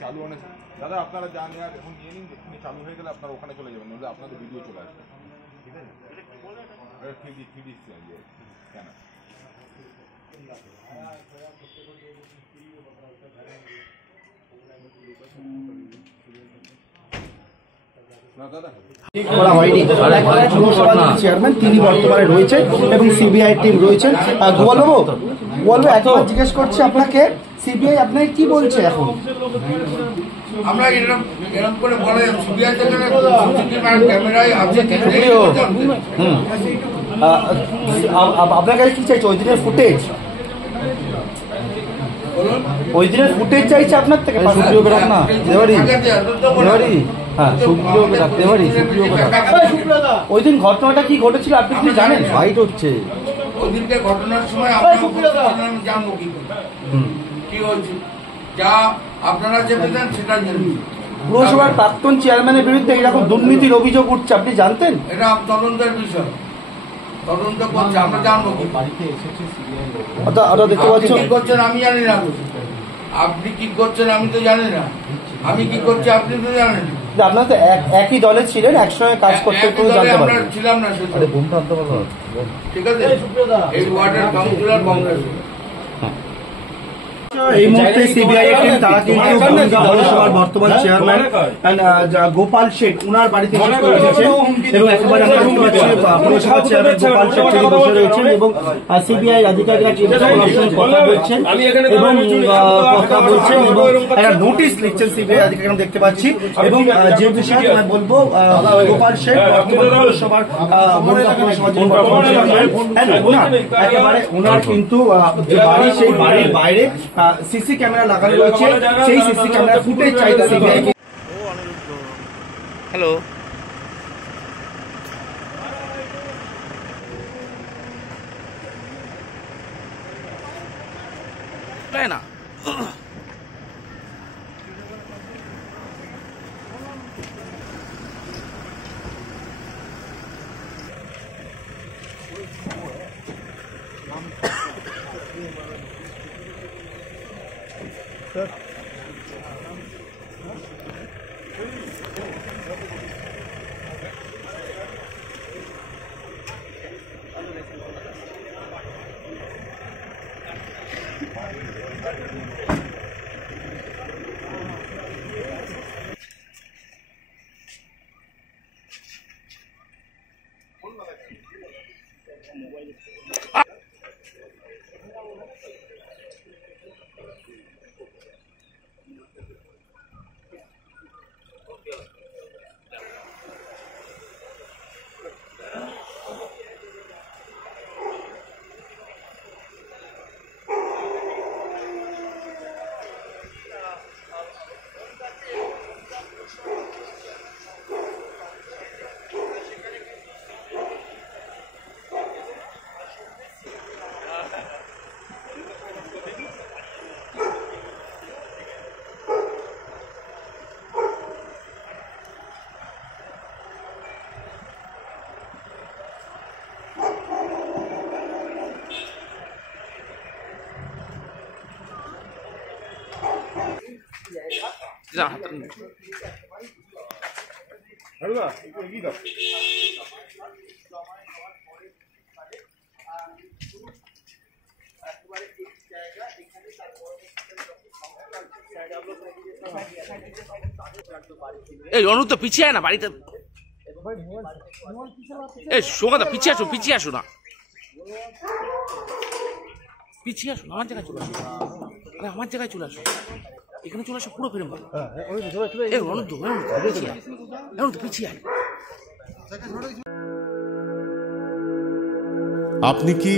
চালু অনেক দাদা আপনারা যা নেওয়ার এখন নিয়ে নিন, এক্ষুনি চালু হয়ে গেলে আপনারা ওখানে চলে যাবেন, নইলে আপনাদের ভিডিও চলে আসবে। ঠিক আছে, থ্রি ডি কেন চেয়ারম্যান তিনি বর্তমানে রয়েছেন এবং সিবিআই টিম রয়েছেন। গোপালবাবু একবার জিজ্ঞেস করছি আপনাকে, সিবিআই আপনাকে কি বলছে এখন? আমরা এরকম করে বলে সিবিআই থেকে ক্যামেরায় আছে, আপনার কাছে কি চাইছে? ওই দিনের ফুটেজ, ওই দিনের ফুটেজ চাইছে আপনার থেকে। ওই দিন ঘটনাটা কি ঘটেছিল আপনি কি জানেন? ফাইট হচ্ছে ওই দিনকে ঘটনার সময় আমরা জানবো কি হয়েছে, যা আপনারা যে পেতেন সেটা জানেন। পুরসভার প্রাক্তন চেয়ারম্যানের বিরুদ্ধে এরকম দুর্নীতির অভিযোগ উঠছে, আপনি জানতেন? এটা তদন্তের বিষয়, তদন্ত করছে, আমরা জানবো কি। দেখতে পাচ্ছি কি করছেন আমি জানি না, আপনি কি করছেন আমি তো জানি না, আমি কি করছি আপনি তো জানেন। আপনারা তো একই দলে ছিলেন, একসঙ্গে কাজ করতে আমরা ছিলাম না, ঠিক আছে। এই ওয়ার্ডের কাউন্সিলর কংগ্রেস। এই মুহূর্তে সিবিআই টিম তারা কিন্তু পৌরসভার বর্তমান চেয়ারম্যান গোপাল শেঠ উনার বাড়িতে এসেছেন এবং একেবারে আমরা দেখতে পাচ্ছি পৌরসভার চেয়ারম্যান গোপাল শেঠ তিনি বসে রয়েছেন এবং সিবিআই আধিকারিকরা কথা বলছেন এবং কথা বলছেন এবং একটা নোটিশ লিখছেন সিবিআই আধিকারিকরা দেখতে পাচ্ছি। এবং যে বিষয়ে আমি বলবো, গোপাল শেঠ বর্তমান পৌরসভার একেবারে ওনার কিন্তু যে বাড়ি, সেই বাড়ির বাইরে সিসি ক্যামেরা লাগানো রয়েছে, সেই সিসি ক্যামেরা ফুটেজ চাইতে সিবিআই। হ্যালো, তাই না? এই অনু তো পিছিয়ে না বাড়িতে, এই সোমাদা পিছিয়ে আসো, পিছিয়ে আসো না, পিছিয়ে আসো, আমার জায়গায় চলে আসো, আরে আমার জায়গায় চলে আসো, এখানে চলে আসো, পুরো ফিরে পাবো। এই অনু তো পিছিয়ে আয়। আপনি কি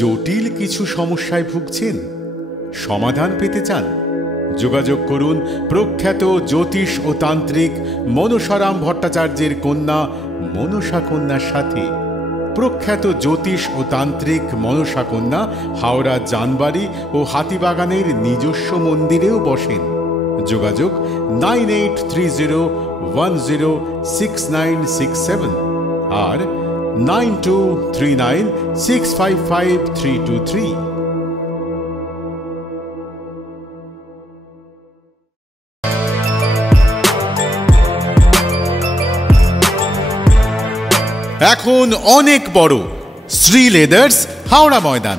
জটিল কিছু সমস্যায় ভুগছেন, সমাধান পেতে চান? যোগাযোগ করুন প্রখ্যাত জ্যোতিষ ও তান্ত্রিক মনসারাম ভট্টাচার্যের কন্যা মনসা কন্যার সাথে। প্রখ্যাত জ্যোতিষ ও তান্ত্রিক মনসা কন্যা হাওড়া জানবাড়ি ও হাতিবাগানের নিজস্ব মন্দিরেও বসেন। যোগাযোগ 9830106967 আর 9239655323। এখন অনেক বড়। শ্রী লেদার্স, হাওড়া ময়দান।